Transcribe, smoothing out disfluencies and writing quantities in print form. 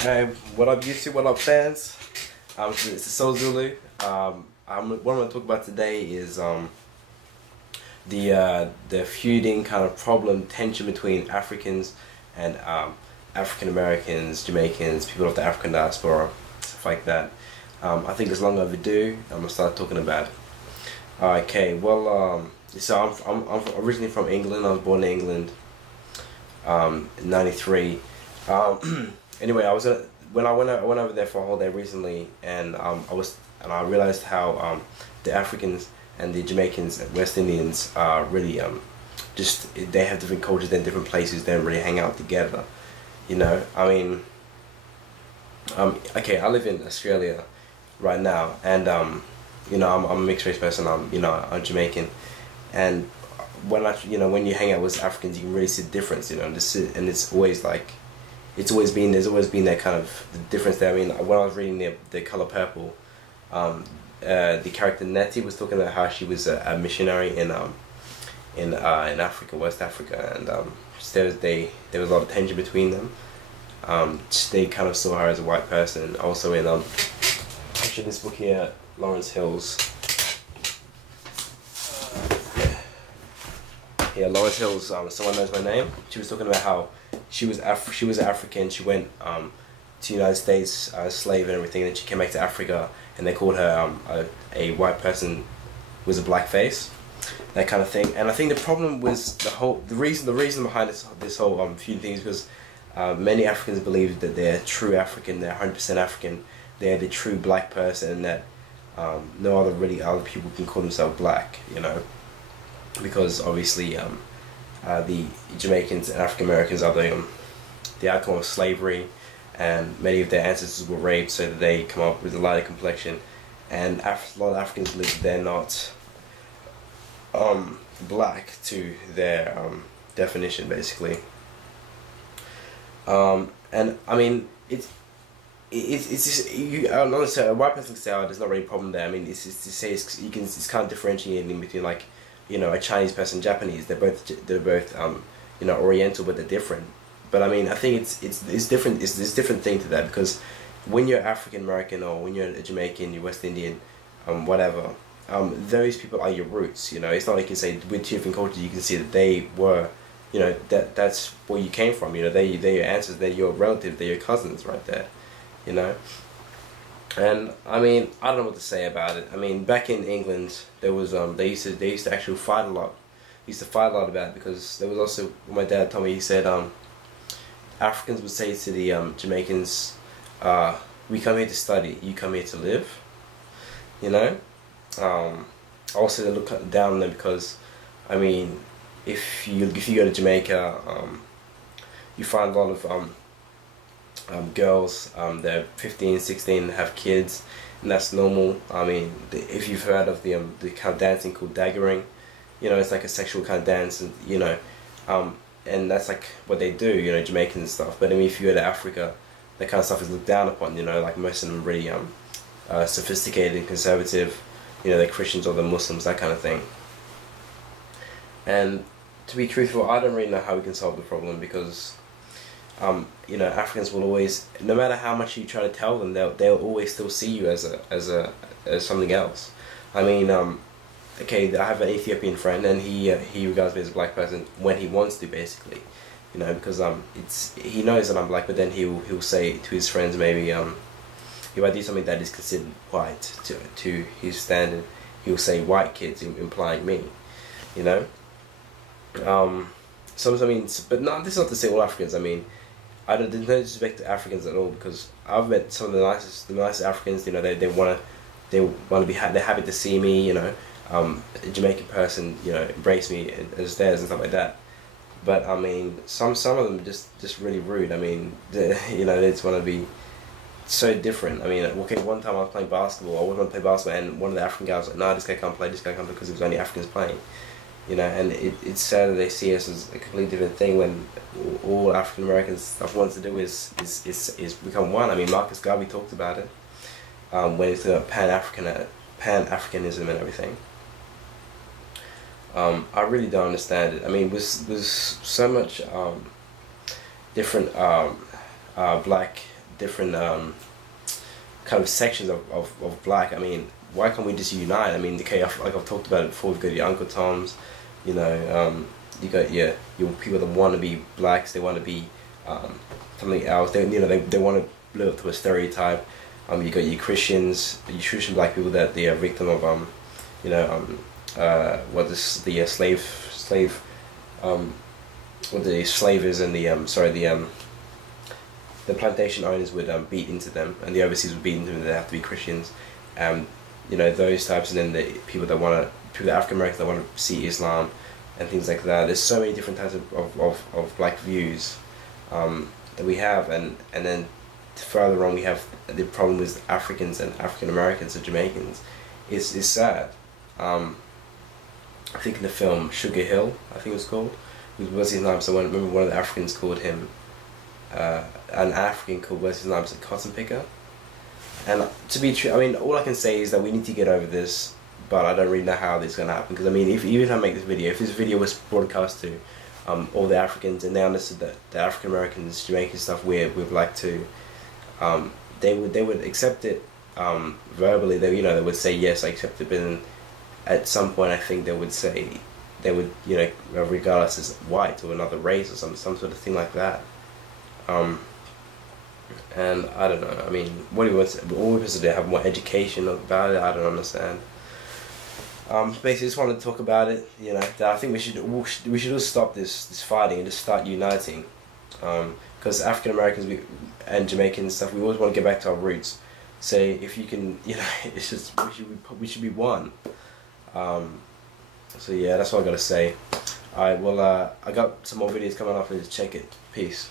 Hey, what up YouTube, what up fans? It's the Soul Zulu. What I'm going to talk about today is the feuding kind of problem, tension between Africans and African Americans, Jamaicans, people of the African Diaspora, stuff like that. I think it's long overdue. I'm going to start talking about it. Okay, well, so I'm originally from England. I was born in England in '93. Anyway, when I went over there for a holiday recently, and I realized how the Africans and the Jamaicans and West Indians are really just, they have different cultures, they're in different places, they don't really hang out together. You know, I mean, okay, I live in Australia right now, and you know, I'm a mixed race person. I'm Jamaican, and when you hang out with Africans, you can really see the difference. You know, and it's always like, there's always been that kind of difference there. I mean, when I was reading the Color Purple, the character Nettie was talking about how she was a missionary in Africa, West Africa, and there was a lot of tension between them. They kind of saw her as a white person. Also in actually this book here, Lawrence Hill's. Yeah, Lawrence Hill's. Someone Knows My Name. She was talking about how she was African. She went to the United States as a slave and everything, and then she came back to Africa, and they called her a white person with a black face, that kind of thing. And I think the problem was the reason behind this whole feud thing is because many Africans believe that they're true African, they're 100% African, they're the true black person, and that no other people can call themselves black, you know, because obviously the Jamaicans and African Americans are the outcome of slavery, and many of their ancestors were raped so that they come up with a lighter complexion, and a lot of Africans believe that they're not black to their definition, basically. And I mean, it's just, I don't know, a white person can say, oh, there's not really a problem there. I mean, it's just to say it's kind of differentiating between, like, you know, a Chinese person, Japanese. They're both you know, Oriental, but they're different. But I mean, I think it's different. It's this different thing to that, because when you're African American, or when you're a Jamaican, you're West Indian, whatever, those people are your roots. You know, it's not like you can say with two different cultures, you can see that they were, you know, that's where you came from. You know, they're your ancestors, they're your relatives, they're your cousins, right there. You know. And I mean, I don't know what to say about it. I mean, back in England, there was they used to actually fight a lot. They used to fight a lot about it, because there was also, my dad told me, he said Africans would say to the Jamaicans, we come here to study, you come here to live. You know. Also they look down on them because, I mean, if you go to Jamaica, you find a lot of girls, they're 15, 16, have kids, and that's normal. I mean, if you've heard of the kind of dancing called daggering, you know, it's like a sexual kind of dance, and you know, and that's like what they do, you know, Jamaicans and stuff. But I mean, if you go to Africa, that kind of stuff is looked down upon, you know, like most of them are really sophisticated and conservative, you know, they're Christians or they're Muslims, that kind of thing. And to be truthful, I don't really know how we can solve the problem, because you know, Africans will always, no matter how much you try to tell them, they'll always still see you as something else. I mean, okay, I have an Ethiopian friend, and he regards me as a black person when he wants to, basically, you know, because he knows that I'm black, but then he'll say to his friends, maybe if I do something that is considered white to his standard, he'll say white kids, implying me, you know. I mean, but no, this is not to say all Africans. I mean, there's no disrespect to Africans at all, because I've met some of the nicest Africans. You know, they want to be they're happy to see me. You know, a Jamaican person, you know, embrace me as theirs and stuff like that. But I mean, some of them are just really rude. I mean, you know, they just want to be so different. I mean, okay, one time I was playing basketball. I wanted to play basketball, and one of the African guys was like, "Nah, this guy can't play. This guy can't play," because it was only Africans playing. You know, and it's sad that they see us as a completely different thing, when all African Americans stuff wants to do is become one. I mean, Marcus Garvey talked about it when it's about Pan-Africanism and everything. I really don't understand it. I mean, with so much different black different kind of sections of black. I mean, why can't we just unite? I mean, okay, like I've talked about it before. We've got your Uncle Toms, you know, you got your people that want to be blacks. They want to be something else. They, you know, they want to live up to a stereotype. You got your Christians, your Christian black people that they are victim of you know, what is the slave what the slavers and the plantation owners would beat into them, and the overseas would beat into them. They have to be Christians, you know, those types, and then the people that the African Americans that want to see Islam and things like that. There's so many different types of black views that we have, and then further on we have the problem with Africans and African Americans and Jamaicans. It's sad. I think in the film Sugar Hill, I think it was called, Wesley Snipes. I remember one of the Africans called him, an African called Wesley Snipes a cotton picker. And to be true, I mean, all I can say is that we need to get over this, but I don't really know how this is going to happen. Because I mean, even if I make this video, if this video was broadcast to all the Africans and they understood that the African Americans, Jamaican stuff we're black too, they would accept it verbally. They would say yes, I accept it, but then at some point I think they would you know, regard us as white or another race or some sort of thing like that. And I don't know. I mean, what do you want? All we supposed to have more education about it? I don't understand. Basically, just wanted to talk about it. You know, that I think we should all stop this fighting and just start uniting. Because African Americans and Jamaicans stuff, we always want to get back to our roots. Say if you can, you know, it's just we should be one. So yeah, that's what I gotta say. Alright, well, I got some more videos coming up, and just check it. Peace.